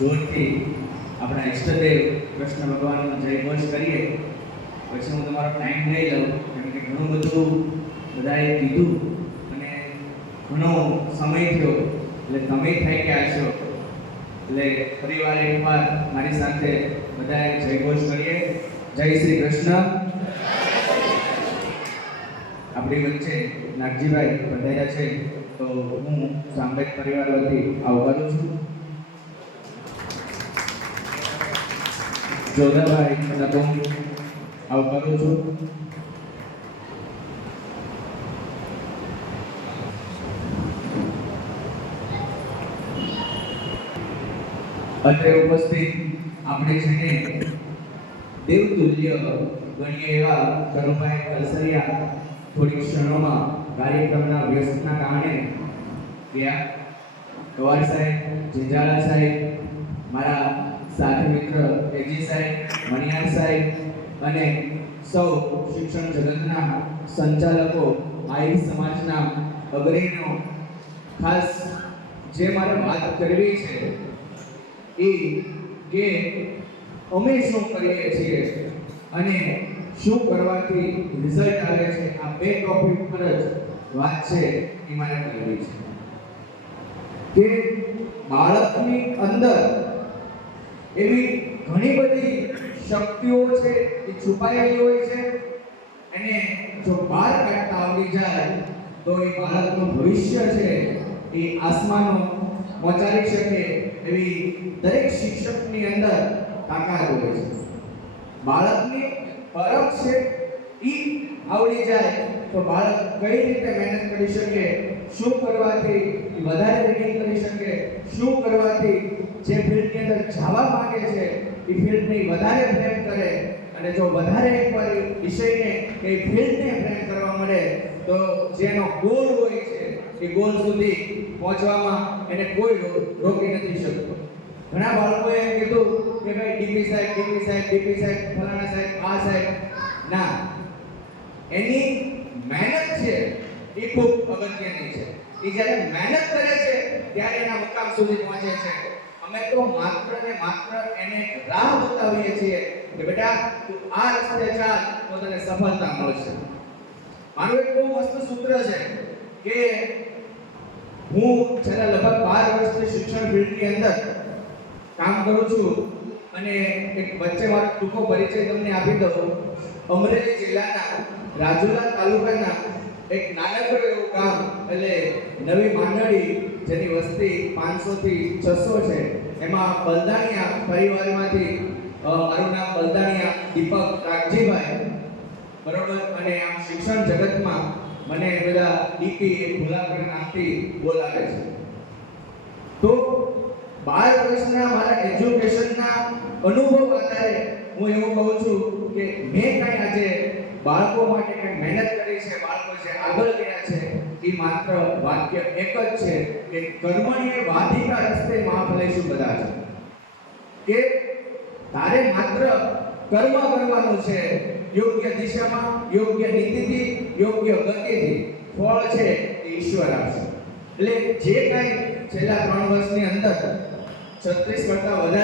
જોરથી આપણા ઈષ્ટદેવ કૃષ્ણ ભગવાનનો જય ઘોષ કરીએ. પછી હું તમારો ટાઈમ નહીં લઉં, કેમ કે ઘણું બધું બધાએ કીધું અને ઘણો સમય થયો, એટલે તમે થઈ ગયા છો. એટલે પરિવાર એકવાર મારી સાથે બધાએ જય ઘોષ કરીએ. જય શ્રી કૃષ્ણ. આપણી વચ્ચે નાગજીભાઈ પધાર્યા છે, તો હું સાંભેદ પરિવાર વતી આવકારું છું. જોધાભાઈ નતોમ આવકારું છું. અત્રે ઉપસ્થિત આપણે છે દેવતુલ્ય ગણીએ એવા કરુભાઈ કલસરિયા થોડી ક્ષણોમાં કાર્યક્રમના વ્યસ્તના કારણે ગયા. ગવાર સાહેબ, જિંજાળા સાહેબ, મારા સાથી મિત્ર એજી સાહેબ, મણિયાર સાહેબ અને સૌ શિક્ષણ જગતના સંચાલકો, આહિર સમાજના અગ્રણીઓ, ખાસ જે મારે વાત કરવી છે એ કે અમે શું કરીએ છીએ અને શું કરવાથી રિઝલ્ટ આવે છે, આ બે ટોપિક પર જ વાત છે એ મારે કરવી છે. કે બાળકની અંદર એવી ઘણી બધી શક્તિઓ છે એ છુપાયેલી હોય છે, અને જો બહાર કાઢતા આવડી જાય તો એ બાળકનું ભવિષ્ય છે એ આસમાનો પહોંચાડી શકે એવી દરેક શિક્ષકની અંદર તાકાત હોય છે. બાળકની પરખ છે એ આવડી જાય તો બાળક કઈ રીતે મહેનત કરી શકે, શું કરવાથી વધારે રીડિંગ કરી શકે, શું કરવાથી જે ફિલ્ડની અંદર જવા માંગે છે એ ફિલ્ડને વધારે પ્રેમ કરે, અને જો વધારે એકવાર વિષયને કે ફિલ્ડને પ્રેમ કરવા મળે તો જેનો ગોલ હોય છે એ ગોલ સુધી પહોંચવામાં એને કોઈ રોકી નથી શકતો. ઘણા બાળકોએ એમ કીધું કે ભાઈ ડીપી સાહેબ, ફલાણા સાહેબ, આ સાહેબ. ના, એની મહેનત છે એ ખૂબ અગત્યની છે. એ જ્યારે મહેનત કરે છે ત્યારે એના મુકામ સુધી પહોંચે છે. અમે તો માત્ર ને માત્ર એને રાહ બતાવીએ છીએ કે બેટા તું આ રસ્તે ચાલ તો તને સફળતા મળશે. મારું એક બહુ મસ્ત સૂત્ર છે કે હું છેલ્લા લગભગ 12 વર્ષથી શિક્ષણ ફિલ્ડની અંદર કામ કરું છું, અને એક વચ્ચે મારો ટૂંકો પરિચય તમને આપી દઉં. અમરેલી જિલ્લાના રાજુલા તાલુકાના એક નાનકડું એવું ગામ એટલે નવી માંડળી, જેની વસ્તી 500 થી 600 છે, એમાં બલદાણિયા પરિવારમાંથી મારું નામ બલદાણિયા દીપક રાગજીભાઈ, બરોબર. અને આમ શિક્ષણ જગતમાં મને બધા ડીપી ભૂલાકર નામથી બોલાવે છે. તો 12 વર્ષના મારા એજ્યુકેશનના અનુભવ આધારે હું એવું કહું છું કે મેં કઈ આજે બાળકો માટે કઈ મહેનત કરી છે, બાળકો જે આગળ ગયા છે, એ માત્ર વાક્ય એક જ છે કે કર્મણીય વાધિકા રસ્તે મહાફલેષુ બધા છે. કે તારે માત્ર કર્મ કરવાનું છે, યોગ્ય દિશામાં, યોગ્ય નીતિથી, યોગ્ય ગતિથી. ફળ છે એ ઈશ્વર આપશે. એટલે જે કઈ છેલ્લા 3 વર્ષની અંદર 36 કરતા વધારે